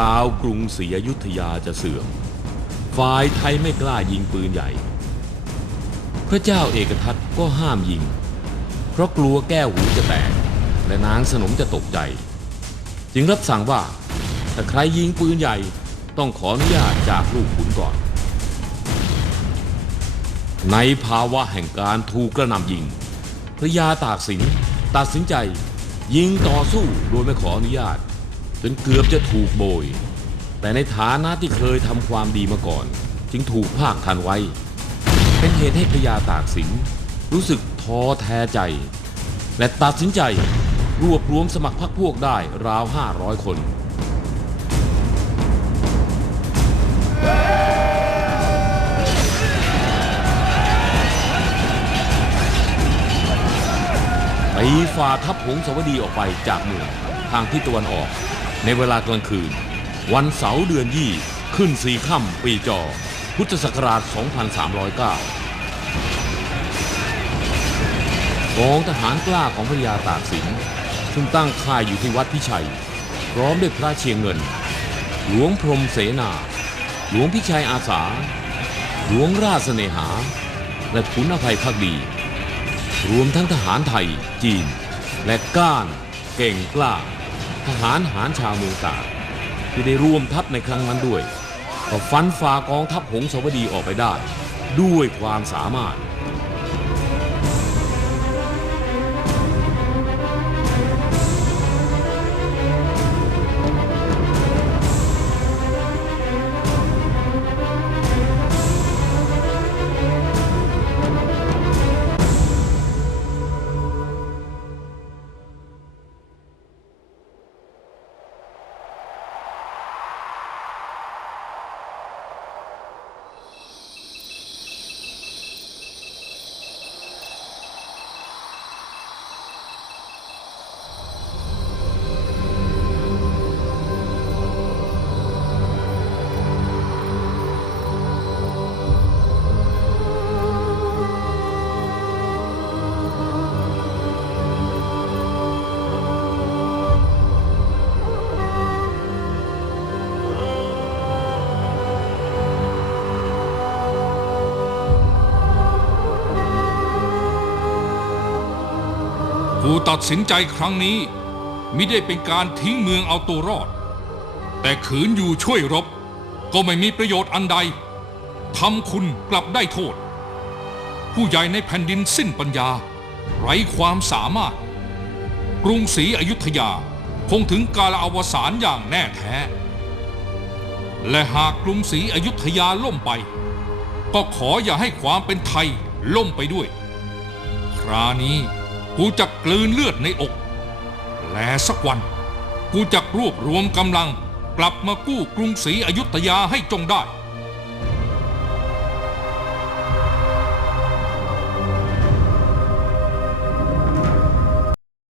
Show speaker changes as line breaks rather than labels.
คราวกรุงศรีอยุธยาจะเสื่อม ฝ่ายไทยไม่กล้ายิงปืนใหญ่ พระเจ้าเอกทัตก็ห้ามยิง เพราะกลัวแก้วหูจะแตก และนางสนมจะตกใจ จึงรับสั่งว่าถ้าใครยิงปืนใหญ่ต้องขออนุญาตจากลูกขุนก่อน ในภาวะแห่งการถูกกระหน่ำยิง พระยาตากสินตัดสินใจยิงต่อสู้โดยไม่ขออนุญาต จนเกือบจะถูกโบย แต่ในฐานะที่เคยทำความดีมาก่อน จึงถูกภาคทันไว้ เป็นเหตุให้พระยาตากสินรู้สึกท้อแท้ใจ และตัดสินใจรวบรวมสมัครพรรคพวกได้ราว 500 คน ไปฝ่าทัพหงสวดีออกไปจากเมืองทางทิศตะวันออก ในเวลากลางคืน วันเสาร์เดือนยี่ขึ้นสี่ค่ำปีจอ พุทธศักราช 2309กองทหารกล้าของพระยาตากสินซึ่งตั้งค่ายอยู่ที่วัดพิชัย พร้อมด้วยพระเชียงเงิน หลวงพรมเสนา หลวงพิชัยอาสา หลวงราชเสนหา และขุนอภัยพักดี รวมทั้งทหารไทย จีน และก้าน เก่งกล้า ทหารหารชาวเมืองตากที่ได้ร่วมทัพในครั้งนั้นด้วยก็ฟันฝ่ากองทัพหงสาวดีออกไปได้ ด้วยความสามารถ
ผู้ตัดสินใจครั้งนี้มิได้เป็นการทิ้งเมืองเอาตัวรอด แต่ขืนอยู่ช่วยรบ ก็ไม่มีประโยชน์อันใดทำคุณกลับได้โทษ ผู้ใหญ่ในแผ่นดินสิ้นปัญญา ไร้ความสามารถ กรุงศรีอยุธยาคงถึงกาลอวสานอย่างแน่แท้ และหากกรุงศรีอยุธยาล่มไป ก็ขออย่าให้ความเป็นไทยล่มไปด้วย ครานี้ กูจะกลืนเลือดในอก และสักวัน กูจะรวบรวมกำลังกลับมากู้กรุงศรีอยุธยาให้จงได้